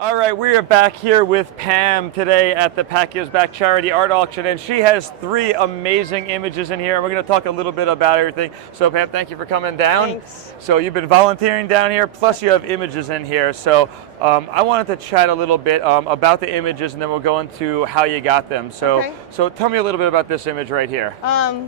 All right, we are back here with Pam today at the Pac Gives Back Charity Art Auction, and she has 3 amazing images in here, and we're going to talk a little bit about everything. So Pam, thank you for coming down. Thanks. So you've been volunteering down here, plus you have images in here. So I wanted to chat a little bit about the images, and then we'll go into how you got them. So, Okay. so tell me a little bit about this image right here.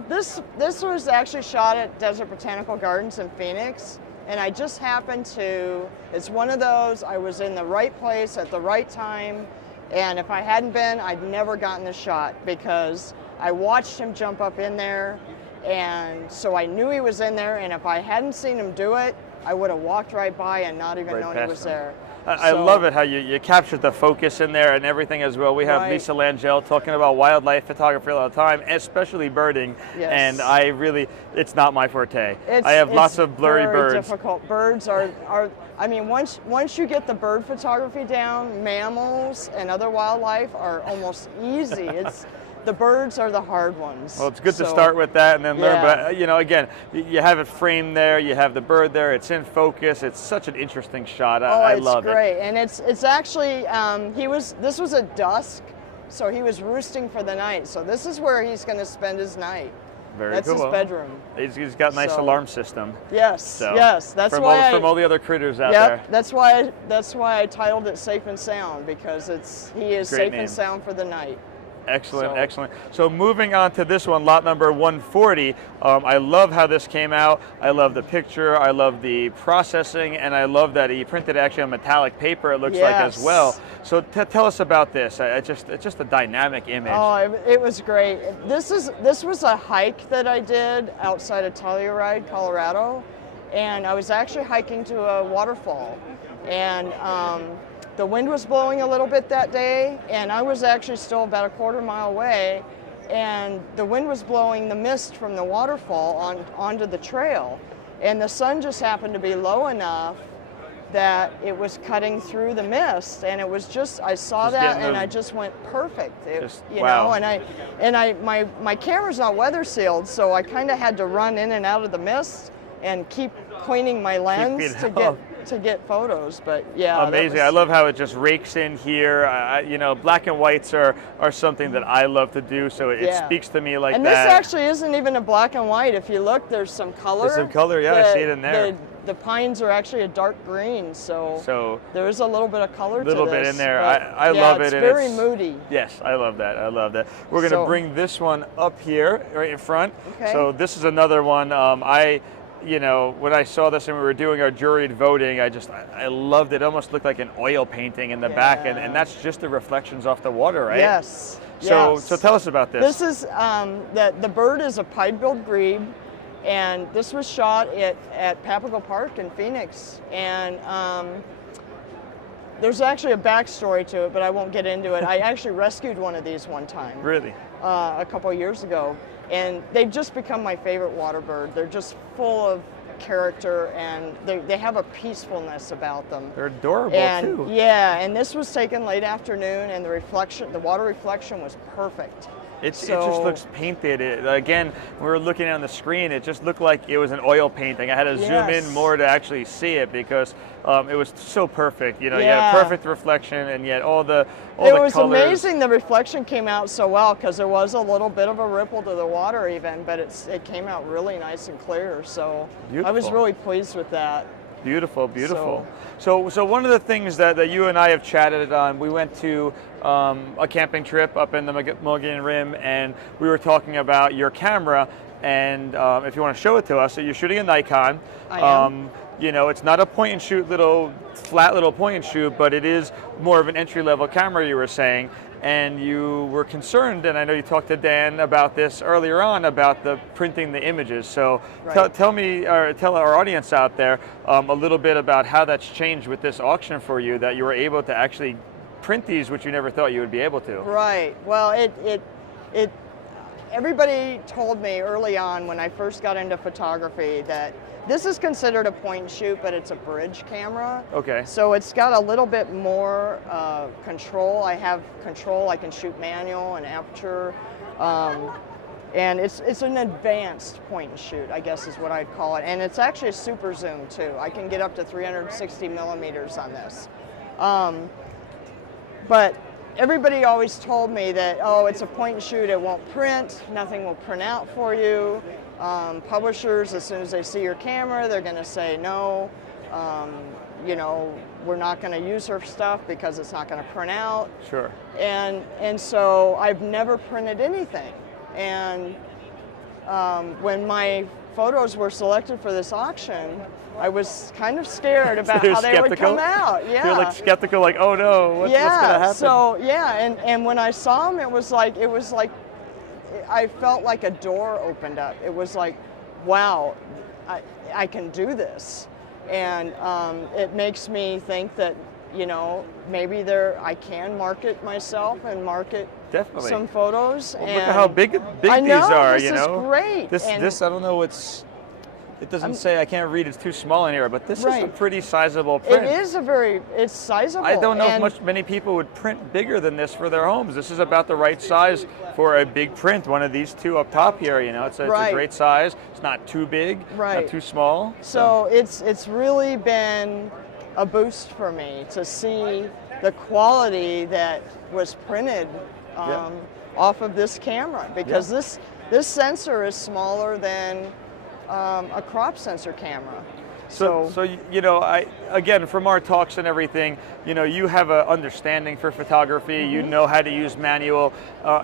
This was actually shot at Desert Botanical Gardens in Phoenix. And I just happened to, it's one of those, I was in the right place at the right time, and if I hadn't been, I'd never gotten the shot because I watched him jump up in there, and so I knew he was in there, and if I hadn't seen him do it, I would have walked right by and not even known he was there. I love it how you captured the focus in there and everything as well. We have Right. Lisa Langell talking about wildlife photography all the time, especially birding. Yes. And I really, it's not my forte. It's, I have it's lots of blurry very birds. difficult. Birds are, I mean, once you get the bird photography down, mammals and other wildlife are almost easy. The birds are the hard ones. Well, it's good to So, start with that and then learn. yeah. But you know, again, you have it framed there. You have the bird there. It's in focus. It's such an interesting shot. I love it. Oh, it's great, and it's actually this was at dusk, so he was roosting for the night. So this is where he's going to spend his night. Very That's cool. his bedroom. He's got a nice So- alarm system. Yes, So, yes. That's from why all the other critters out Yep, there. that's why I titled it Safe and Sound, because he is Great safe name. and sound for the night. Excellent, So- excellent. So moving on to this one, lot number 140. I love how this came out. I love the picture. I love the processing, and I love that he printed actually on metallic paper. It looks like as Yes. well. So tell us about this. It's just a dynamic image. Oh, it was great. This was a hike that I did outside of Telluride, Colorado, and I was actually hiking to a waterfall, and the wind was blowing a little bit that day, and I was actually still about a quarter mile away, and the wind was blowing the mist from the waterfall onto the trail, and the sun just happened to be low enough that it was cutting through the mist, and it was just, I saw Just that getting and those- I just went perfect. You wow. know, and my camera's not weather sealed, so I kind of had to run in and out of the mist and keep cleaning my lens to get photos. But yeah, amazing. I love how it just rakes in here. You know, black and whites are something that I love to do, so it Yeah. speaks to me like and that. this actually isn't even a black and white. If you look, there's some color. There's some color, yeah, I see it in there. The pines are actually a dark green, so there is a little bit of color to this. Little bit in there. but I yeah, love it. It's and very moody. Yes, I love that. I love that. We're going to So- bring this one up here, right in front. Okay. So this is another one. You know, when I saw this and we were doing our juried voting, I loved it. It almost looked like an oil painting in the back, and Yeah. that's just the reflections off the water, right? Yes. So, yes. so tell us about this. This is the bird is a pied-billed grebe, and this was shot at Papago Park in Phoenix. And there's actually a backstory to it, but I won't get into it. I actually rescued one of these one time. Really? A couple years ago, and they've just become my favorite water bird. They're just full of character, and they have a peacefulness about them. They're adorable And too. yeah, and this was taken late afternoon, and the water reflection was perfect. It just So- looks painted. Again, when we were looking on the screen, it just looked like it was an oil painting. I had to zoom in Yes. more to actually see it because it was so perfect. You know, you Yeah. had perfect reflection, and yet all the It was colors. amazing. The reflection came out so well because there was a little bit of a ripple to the water even, but it came out really nice and clear. So I was Beautiful. really pleased with that. Beautiful, beautiful. So one of the things that you and I have chatted on, we went to a camping trip up in the Mulligan Rim, and we were talking about your camera, and if you want to show it to us, so you're shooting a Nikon. I am. You know, it's not a point and shoot flat little point and shoot, but it is more of an entry level camera, you were saying. And you were concerned, and I know you talked to Dan about this earlier on, about the printing the images. So Right. tell me, or tell our audience out there a little bit about how that's changed with this auction for you, that you were able to actually print these, which you never thought you would be able to. Right. Well, everybody told me early on when I first got into photography that this is considered a point and shoot, but it's a bridge camera. Okay. So it's got a little bit more control. I have control. I can shoot manual and aperture. And it's an advanced point and shoot, I guess is what I'd call it. And it's actually a super zoom too. I can get up to 360 millimeters on this. but everybody always told me that, oh, it's a point and shoot, it won't print, nothing will print out for you. Publishers, as soon as they see your camera, they're going to say no. You know, we're not going to use her stuff because it's not going to print out. Sure. And so I've never printed anything. And when my photos were selected for this auction, I was kind of scared about how they would come out. Yeah. You're like skeptical, like, oh no, what's going to happen? So yeah, and when I saw them, it was like I felt like a door opened up. It was like, wow, I can do this. And it makes me think that, you know, maybe I can market myself and market some photos. Well, and look at how big these are, you know. This is great. This I don't know it doesn't say, I can't read, it's too small in here, but this is a pretty sizable print. It's sizable. I don't know if many people would print bigger than this for their homes. This is about the right size for a big print. One of these two up top here, you know, it's a great size. It's not too big, not too small. So it's really been a boost for me to see the quality that was printed off of this camera, because this sensor is smaller than a crop sensor camera. So you know, again, from our talks and everything, you know, you have an understanding for photography. You know how to use manual.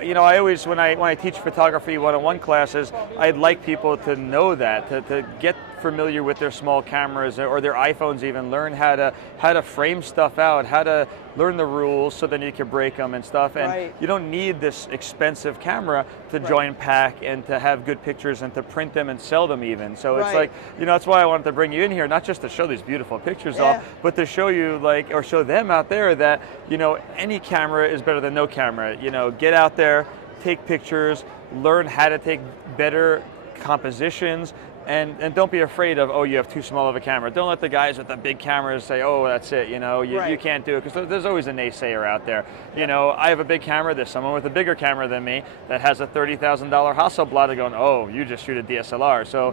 You know, I always, when I teach photography one-on-one classes, I'd like people to know that, to get familiar with their small cameras or their iPhones, even learn how to frame stuff out, how to learn the rules so then you can break them and stuff. And you don't need this expensive camera to join PAC and to have good pictures and to print them and sell them even. So it's like, you know, that's why I wanted to bring you in here, not just to show these beautiful pictures off, but to show you, like, or show them out there that, you know, any camera is better than no camera. You know, get out there, take pictures, learn how to take better compositions, and don't be afraid of, oh, you have too small of a camera. Don't let the guys with the big cameras say, oh, that's it, you know, you can't do it, because there's always a naysayer out there. You know, I have a big camera, there's someone with a bigger camera than me that has a $30,000 Hasselblad going, oh, you just shoot a DSLR. So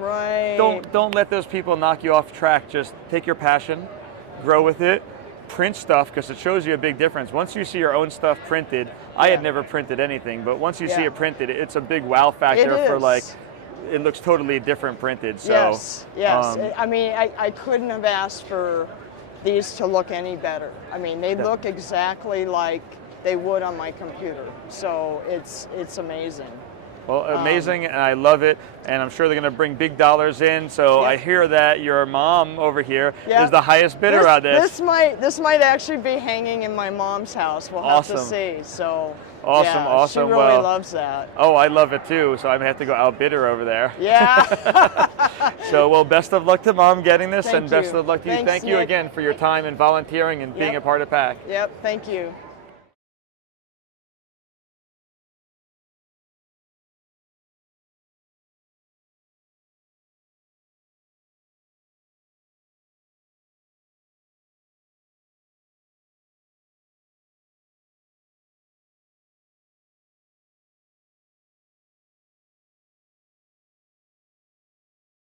don't let those people knock you off track. Just take your passion, grow with it, print stuff, because it shows you a big difference. Once you see your own stuff printed, I had never printed anything, but once you see it printed, it's a big wow factor for, like, it looks totally different printed. So yes. I mean, I couldn't have asked for these to look any better. I mean, they look exactly like they would on my computer. So it's amazing. Well, amazing, and I love it, and I'm sure they're going to bring big dollars in. So I hear that your mom over here is the highest bidder on this. This might actually be hanging in my mom's house. We'll have to see. So awesome. She really loves that. Oh, I love it too. So I'm gonna have to go outbid her over there. Yeah. So, well, best of luck to Mom getting this, and best of luck to you. Thanks, thank you Nick. again for your time and volunteering and being a part of PAC. Yep. Thank you.